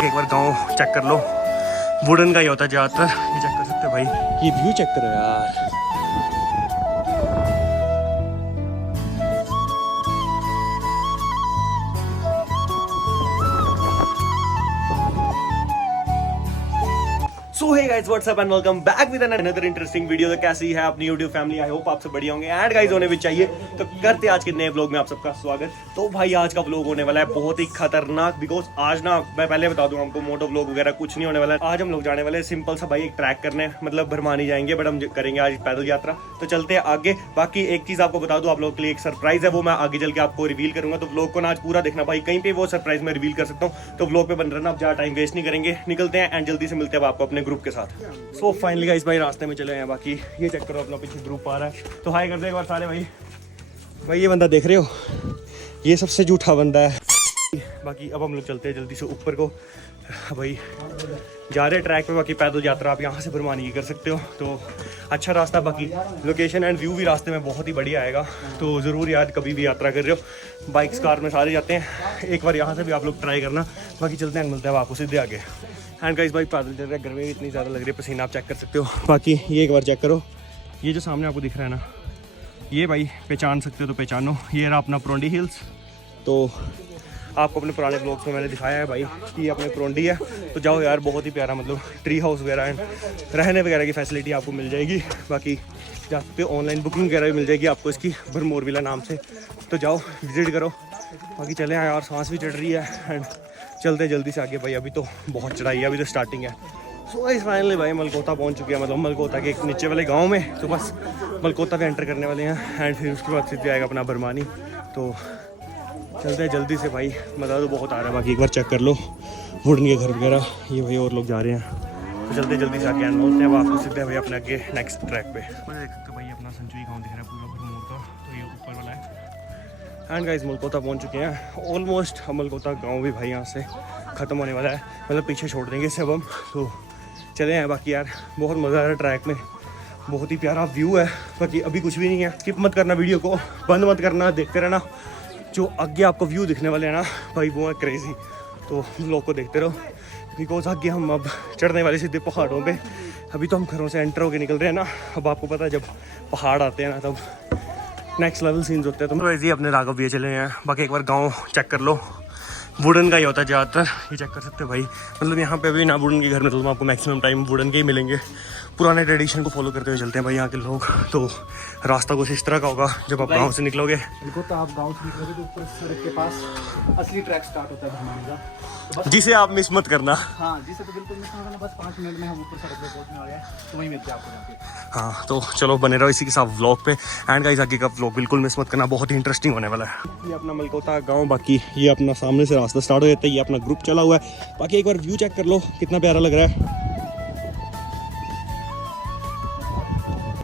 एक बार गांव चेक कर लो, वुडन का ही होता है ज़्यादातर। ये चेक कर सकते हो भाई, ये व्यू चेक करो यार। So hey guys, what's up and welcome back with another interesting video. तो कैसी है अपनी यूट्यूब फैमिली? आई होप आप सब बढ़िया होंगे एंड गाइस होने भी चाहिए। तो करते आज के नए व्लॉग में आप सबका स्वागत। तो भाई आज का व्लॉग होने वाला है बहुत ही खतरनाक, बिकॉज आज ना मैं पहले बता दूं हमको मोटो व्लॉग वगैरह कुछ नहीं होने वाला है। आज हम लोग जाने वाले हैं सिंपल सा भाई एक ट्रैक करने, मतलब भरमानी जाएंगे, बट हम करेंगे आज पैदल यात्रा। तो चलते हैं आगे। बाकी एक चीज आपको बता दूं, आप लोगों के लिए एक सरप्राइज है, वो मैं आगे चल के आपको रिवील करूंगा। तो व्लॉग को ना आज पूरा देखना भाई, कहीं पे वो सरप्राइज मैं रिवील कर सकता हूँ। तो व्लॉग पे बन रहना, अब ज्यादा टाइम वेस्ट नहीं करेंगे, निकलते हैं एंड जल्दी से मिलते हैं आपको अपने ग्रुप के साथ। सो फाइनली गाइस भाई रास्ते में चले हैं। बाकी ये चेक करो, अपना पीछे ग्रुप आ रहा है, तो हाय कर दे एक बार सारे भाई। ये बंदा देख रहे हो, ये सबसे झूठा बंदा है। बाकी अब हम लोग चलते हैं जल्दी से ऊपर को भाई, जा रहे हैं ट्रैक पे। बाकी पैदल यात्रा आप यहाँ से भरमानी की कर सकते हो, तो अच्छा रास्ता। बाकी लोकेशन एंड व्यू भी रास्ते में बहुत ही बढ़िया आएगा, तो ज़रूर यार कभी भी यात्रा कर रहे हो, बाइक्स कार में सारे जाते हैं, एक बार यहाँ से भी आप लोग ट्राई करना। बाकी चलते हैं, मिलते हैं आपको सीधे आगे। एंड गाइस भाई पैदल चल रहे हैं, गर्मी भी इतनी ज़्यादा लग रही है, पसीना आप चेक कर सकते हो। बाकी ये एक बार चेक करो, ये जो सामने आपको दिख रहा है ना, ये भाई पहचान सकते हो तो पहचानो, ये रहा अपना प्रोंडी हिल्स। तो आपको अपने पुराने ब्लॉग्स में मैंने दिखाया है भाई कि ये अपने प्रोंडी है। तो जाओ यार, बहुत ही प्यारा, मतलब ट्री हाउस वगैरह एंड रहने वगैरह की फैसिलिटी आपको मिल जाएगी। बाकी जा सकते हो, ऑनलाइन बुकिंग वगैरह भी मिल जाएगी आपको इसकी, भरमौर विला नाम से। तो जाओ विजिट करो। बाकी चले आए यार, सांस भी चढ़ रही है एंड चलते जल्दी से आगे भाई। अभी तो बहुत चढ़ाई है, अभी तो स्टार्टिंग है। सो गाइस फाइनली भाई मलकोता पहुंच चुके हैं, मतलब मलकोता के एक नीचे वाले गांव में। तो बस मलकोता पे एंटर करने वाले हैं एंड फिर उसके बाद सीधे आएगा अपना भरमानी। तो चलते हैं जल्दी से भाई, मज़ा तो बहुत आ रहा है। बाकी एक बार चेक कर लो वुडन के घर वगैरह, ये भाई और लोग जा रहे हैं। तो चलते जल्दी से आगे एंड बोलते हैं आपको सीधे भाई अपने आगे नेक्स्ट ट्रैक पे। देख सकते भाई अपना संचुई गाँव दिख रहा है पूरा भरमौर का, तो ये ऊपर वाला है। एंड गाइस मलकोता पहुंच चुके हैं ऑलमोस्ट। मलकोता गांव भी भाई यहाँ से ख़त्म होने वाला है, मतलब पीछे छोड़ देंगे सब हम। तो चले हैं। बाकी यार बहुत मज़ा आ रहा है ट्रैक में, बहुत ही प्यारा व्यू है। बाकी अभी कुछ भी नहीं है, स्किप मत करना वीडियो को, बंद मत करना, देखते रहना। जो आगे आपको व्यू दिखने वाले हैं ना भाई, वो है क्रेजी। तो लोग को देखते रहो, बिकॉज आगे हम अब चढ़ने वाले सीधे पहाड़ों पे। अभी तो हम घरों से एंटर होकर निकल रहे हैं ना, अब आपको पता है जब पहाड़ आते हैं ना तब नेक्स्ट लेवल सीन्स होते हैं। तो वैसे ही अपने राघव ये चले हैं। बाकी एक बार गांव चेक कर लो, वुडन का ही होता है ज़्यादातर। ये चेक कर सकते हो भाई, मतलब यहाँ पे अभी ना वुडन के घर में, तो आपको मैक्सिमम टाइम वुडन के ही मिलेंगे। पुराने ट्रेडिशन को फॉलो करते हुए चलते हैं भाई यहाँ के लोग। तो रास्ता कुछ इस तरह का होगा जब आप गाँव से निकलोगे। देखो तो आप गांव से निकलोगे तो ऊपर सड़क के पास असली ट्रैक स्टार्ट होता है भरमानी का, तो जिसे आप मिस मत करना। हाँ जिसे तो बिल्कुल मिस नहीं करना। बस 5 मिनट में हम ऊपर सड़क पे पहुंचने वाले हैं, तो वहीं मिलते हैं आपको जाके। हाँ तो चलो बने रहो इसी के साथ व्लॉग पे। एंड गाइस आगे का व्लॉग बिल्कुल मिस मत करना, बहुत ही इंटरेस्टिंग होने वाला है। ये अपना मलकोता गांव, बाकी ये अपना सामने से रास्ता स्टार्ट हो जाता है, ये अपना ग्रुप चला हुआ है। बाकी एक बार व्यू चेक कर लो, कितना प्यारा लग रहा है।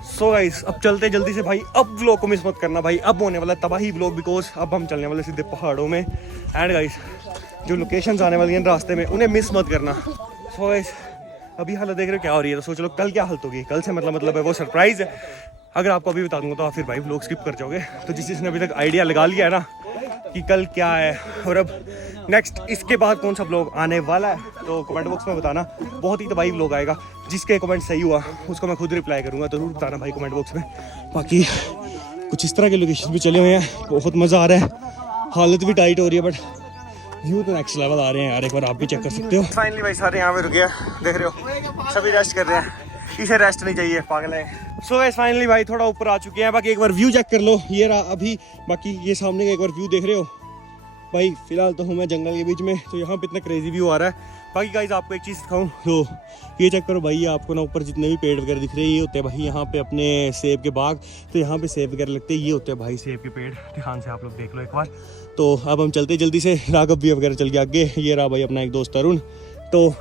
सो गाइस अब चलते जल्दी से भाई, अब व्लॉग को मिस मत करना भाई, अब होने वाला तबाही व्लॉग, बिकॉज अब हम चलने वाले सीधे पहाड़ों में। एंड गाइस जो लोकेशंस आने वाली हैं रास्ते में, उन्हें मिस मत करना। सो गाइस अभी हालत देख रहे हो क्या हो रही है, तो सोच लो कल क्या हालत होगी। कल से मतलब है वो सरप्राइज है। अगर आपको अभी बता दूंगा तो आप फिर भाई व्लॉग स्किप कर जाओगे। तो जिस जिसने अभी तक आइडिया लगा लिया है ना कि कल क्या है और अब नेक्स्ट इसके बाद कौन सा व्लॉग आने वाला है, तो कमेंट बॉक्स में बताना। बहुत ही तबाही व्लॉग आएगा, जिसके कमेंट सही हुआ उसको मैं खुद रिप्लाई करूँगा, जरूर बताना भाई कमेंट बॉक्स में। बाकी कुछ इस तरह के लोकेशन भी चले हुए हैं, बहुत मज़ा आ रहा है, हालत भी टाइट हो रही है, बट व्यू तो नेक्स्ट लेवल आ रहे हैं यार। एक बार आप भी चेक कर सकते हो। फाइनली भाई सारे यहाँ पे रुके हैं, देख रहे हो सभी रेस्ट कर रहे हैं, इसे रेस्ट नहीं चाहिए, पागल है। सो गाइस फाइनली भाई थोड़ा ऊपर आ चुके हैं। बाकी एक बार व्यू चेक कर लो, ये रहा अभी। बाकी ये सामने का एक बार व्यू देख रहे हो भाई, फिलहाल तो हूँ मैं जंगल के बीच में, तो यहाँ पे इतना क्रेजी व्यू आ रहा है। बाकी गाइस आपको एक चीज़ दिखाऊँ, तो ये चेक करो भाई, आपको ना ऊपर जितने भी पेड़ वगैरह दिख रहे हैं, ये होते हैं भाई यहाँ पे अपने सेब के बाग। तो यहाँ पे सेब वगैरह लगते हैं, ये होते हैं भाई सेब के पेड़, ध्यान से आप लोग देख लो एक बार। तो अब हम चलते जल्दी से, राघव भी वगैरह चल के आगे। ये रहा भाई अपना एक दोस्त अरुण। तो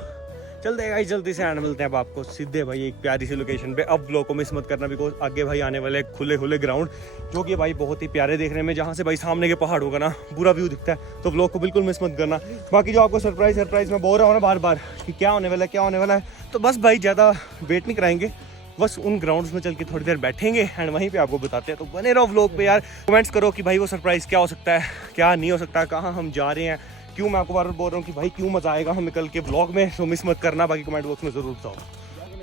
चलते हैं गाइस जल्दी से एंड मिलते हैं अब आपको सीधे भाई एक प्यारी सी लोकेशन पे। अब व्लॉग को मिस मत करना, बिकॉज आगे भाई आने वाले खुले खुले ग्राउंड, जो कि भाई बहुत ही प्यारे देखने में, जहाँ से भाई सामने के पहाड़ों का ना पूरा व्यू दिखता है। तो व्लॉग को बिल्कुल मिस मत करना। बाकी जो आपको सरप्राइज में बोल रहा हूँ ना बार बार कि क्या होने वाला है क्या होने वाला है, तो बस भाई ज़्यादा वेट नहीं कराएंगे, बस उन ग्राउंड्स में चल के थोड़ी देर बैठेंगे एंड वहीं पे आपको बताते हैं। तो बने रहो व्लॉग पे यार, कमेंट्स करो कि भाई वो सरप्राइज़ क्या हो सकता है, क्या नहीं हो सकता, कहाँ हम जा रहे हैं, क्यों मैं आपको बार बार बोल रहा हूँ कि भाई क्यों मजा आएगा हमें कल के ब्लॉग में, तो मिस मत करना, बाकी कमेंट बॉक्स में जरूर बताओ।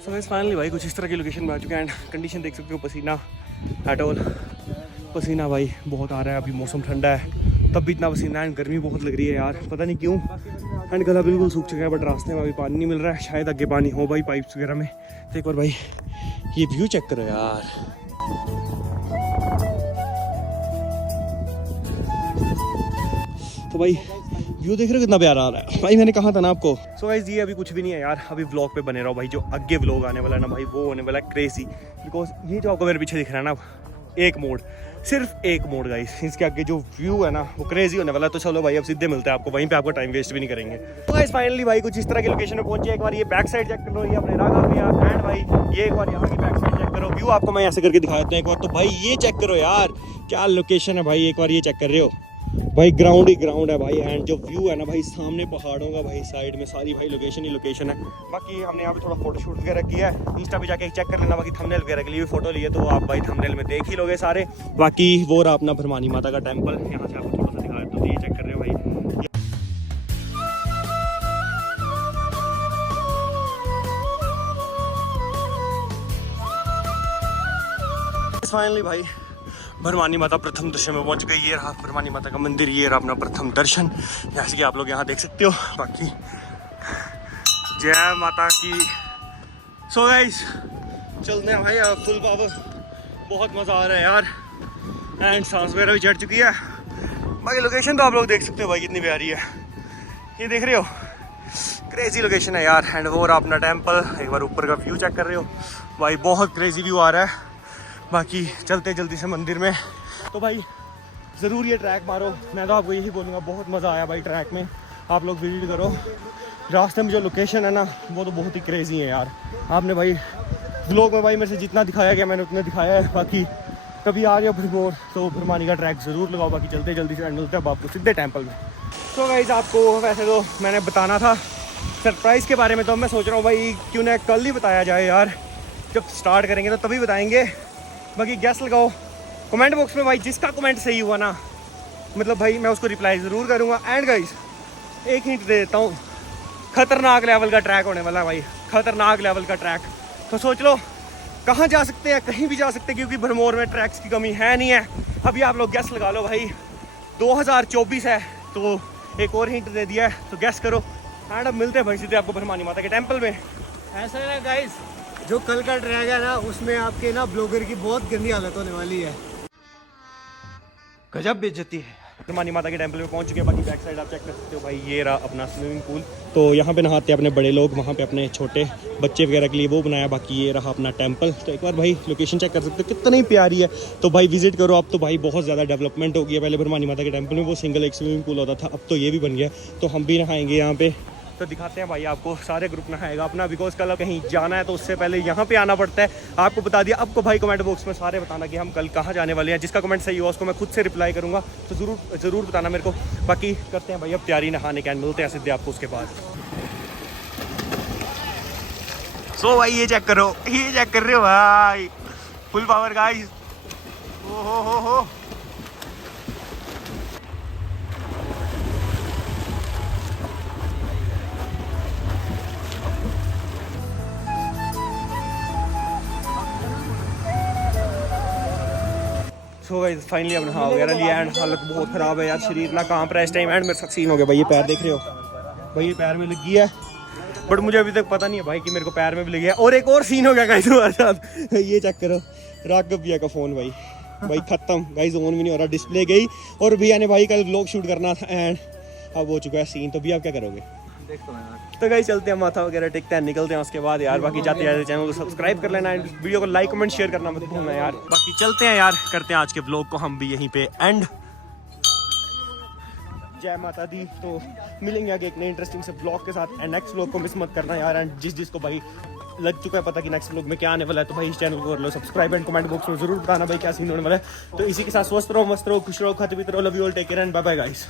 सो गाइस फाइनली भाई कुछ इस तरह की लोकेशन में आ चुके हैं एंड कंडीशन देख सकते हो, पसीना एट ऑल, पसीना भाई बहुत आ रहा है। अभी मौसम ठंडा है तब भी इतना पसीना है एंड गर्मी बहुत लग रही है यार, पता नहीं क्यों। एंड गला बिल्कुल सूख चुका है, बट रास्ते में अभी पानी नहीं मिल रहा है, शायद आगे पानी हो भाई पाइप्स वगैरह में। तो एक बार भाई ये व्यू चेक करो यार, तो भाई व्यू देख रहे हो कितना प्यारा आ रहा है भाई, मैंने कहा था ना आपको। सो गाइस ये अभी कुछ भी नहीं है यार, अभी व्लॉग पे बने रहो भाई, जो आगे व्लॉग आने वाला है ना भाई वो होने वाला है क्रेजी, बिकॉज ये जो आपको मेरे पीछे दिख रहा है ना एक मोड, सिर्फ एक मोड गाइस, इसके आगे जो व्यू है ना वो क्रेजी होने वाला है। तो चलो भाई अब सीधे मिलते हैं आपको वहीं पे, आपको टाइम वेस्ट भी नहीं करेंगे। तो गाइस फाइनली भाई कुछ इस तरह की लोकेशन में पहुंचे, एक बार ये बैक साइड चेक करो, ये अपने राघव भैया एंड भाई ये एक बार यहाँ की बैक साइड चेक करो, व्यू आपको मैं ऐसे करके दिखा देता हूँ एक बार। तो भाई ये चेक करो यार क्या लोकेशन है भाई, एक बार ये चेक कर रहे हो भाई, ग्राउंड ही ग्राउंड है भाई। एंड जो व्यू है ना भाई सामने पहाड़ों का भाई, साइड में सारी भाई लोकेशन ही लोकेशन है। बाकी हमने यहाँ पे थोड़ा फोटो शूट वगैरह किया है, इंस्टा पे जाके चेक कर लेना, बाकी थंबनेल वगैरह के लिए भी फोटो लिए तो आप भाई थंबनेल में देख ही लोगे सारे। बाकी वो रहा अपना भरमानी माता का टेम्पल, यहाँ से आपको थोड़ा सा दिखा देता हूँ, ये चेक कर रहे हो भाई। फाइनली भाई भरमानी माता प्रथम दर्शन में पहुंच गई, ये रहा भरमानी माता का मंदिर, ये रहा अपना प्रथम दर्शन, जैसे कि आप लोग यहाँ देख सकते हो। बाकी जय माता की। सो गाइस चलते हैं भाई अब फुल पावर, बहुत मज़ा आ रहा है यार एंड सांस वगैरह भी चढ़ चुकी है। बाकी लोकेशन तो आप लोग देख सकते हो भाई कितनी प्यारी है, ये देख रहे हो क्रेजी लोकेशन है यार। एंड वो रहा अपना टेम्पल, एक बार ऊपर का व्यू चेक कर रहे हो भाई, बहुत क्रेजी व्यू आ रहा है। बाकी चलते जल्दी से मंदिर में, तो भाई ज़रूर ये ट्रैक मारो, मैं तो आपको यही बोलूँगा, बहुत मज़ा आया भाई ट्रैक में, आप लोग विजिट करो। रास्ते में जो लोकेशन है ना वो तो बहुत ही क्रेजी है यार, आपने भाई व्लॉग में भाई मेरे से जितना दिखाया गया मैंने उतना दिखाया है। बाकी कभी आ गया भरमौर तो भरमानी का ट्रैक ज़रूर लगाओ। बाकी चलते जल्दी से मिलते हैं आपको सीधे टेम्पल में। तो गाइस आपको वैसे तो मैंने बताना था सरप्राइज़ के बारे में, तो मैं सोच रहा हूँ भाई क्यों ना कल ही बताया जाए यार, जब स्टार्ट करेंगे तो तभी बताएंगे। बाकी गैस लगाओ कमेंट बॉक्स में भाई, जिसका कमेंट सही हुआ ना मतलब भाई मैं उसको रिप्लाई ज़रूर करूँगा। एंड गाइस एक हिंट दे देता हूँ, खतरनाक लेवल का ट्रैक होने वाला है भाई, खतरनाक लेवल का ट्रैक। तो सोच लो कहाँ जा सकते हैं, कहीं भी जा सकते हैं, क्योंकि भरमौर में ट्रैक्स की कमी है नहीं है। अभी आप लोग गैस लगा लो भाई, 2024 है तो एक और हिंट दे दिया है, तो गैस करो। एंड अब मिलते हैं भाई सीधे आपको भरमानी माता के टेम्पल में। ऐसा है ना गाइस, जो कल का ट्रैक है ना उसमें आपके ना ब्लॉगर की बहुत गंदी हालत होने वाली है, गजब बेइज्जती है। भरमानी माता के टेम्पल में पहुंच चुके हैं। बाकी बैक साइड आप चेक कर सकते हो भाई, ये रहा अपना स्विमिंग पूल, तो यहाँ पे नहाते हैं अपने बड़े लोग, वहाँ पे अपने छोटे बच्चे वगैरह के लिए वो बनाया। बाकी ये रहा अपना टेम्पल, तो एक बार भाई लोकेशन चेक कर सकते हो कितनी प्यारी है, तो भाई विजिट करो। अब तो भाई बहुत ज़्यादा डेवलपमेंट हो गई है, पहले भरमानी माता के टेम्पल में वो सिंगल एक स्विमिंग पूल होता था, अब तो ये भी बन गया, तो हम भी नहाएंगे यहाँ पे। तो दिखाते हैं भाई आपको, सारे ग्रुप नहाएगा अपना, बिकॉज कल कहीं जाना है तो उससे पहले यहाँ पे आना पड़ता है। आपको बता दिया, आपको भाई कमेंट बॉक्स में सारे बताना कि हम कल कहाँ जाने वाले हैं, जिसका कमेंट सही हो उसको मैं खुद से रिप्लाई करूँगा, तो ज़रूर बताना मेरे को। बाकी करते हैं भाई अब तैयारी नहाने के, मिलते हैं सीधे आपको उसके बाद। सो भाई ये चेक करो, ये चेक कर रहे हो भाई, फुल पावर गाइस, ओ हो। सो गाइस फाइनली अब नहा वगैरह लिया एंड हालत बहुत ख़राब है यार, शरीर ना कांप रहा है इस टाइम। एंड मेरे साथ सीन हो गया भाई, ये पैर देख रहे हो भाई, ये पैर में लगी है, बट मुझे अभी तक पता नहीं है भाई कि मेरे को पैर में भी लगी है। और एक और सीन हो गया गाइस हमारे साथ, ये चेक करो राघव भैया का फ़ोन भाई ख़त्म गाइस, ऑन भी नहीं हो रहा, डिस्प्ले गई। और भैया ने भाई कल व्लॉग शूट करना था एंड अब हो चुका है सीन, तो भैया आप क्या करोगे? तो गाइस चलते हैं, माथा वगैरह टेकते हैं, निकलते हैं उसके बाद यार। बाकी जाते जाते चैनल को सब्सक्राइब कर लेना, वीडियो को लाइक कमेंट शेयर करना मत भूलना यार। बाकी चलते हैं यार, करते हैं आज के व्लॉग को हम भी यहीं पे एंड। जय माता दी। तो मिलेंगे आगे एक नए इंटरेस्टिंग से ब्लॉग के साथ, एंड नेक्स्ट ब्लॉग को मिस मत करना यार। एंड जिसको भाई लग चुका है पता कि नेक्स्ट ब्लॉग में क्या आने वाला है, तो भाई इस चैनल को कर लो सब्सक्राइब एंड कमेंट बॉक्स में जरूर बताना भाई क्या सीन होने वाला है। तो इसी के साथ स्वस्थ रहो, मस्त रहो, खुश रहो, खाते पीते रहो, love you all, take care and bye bye guys.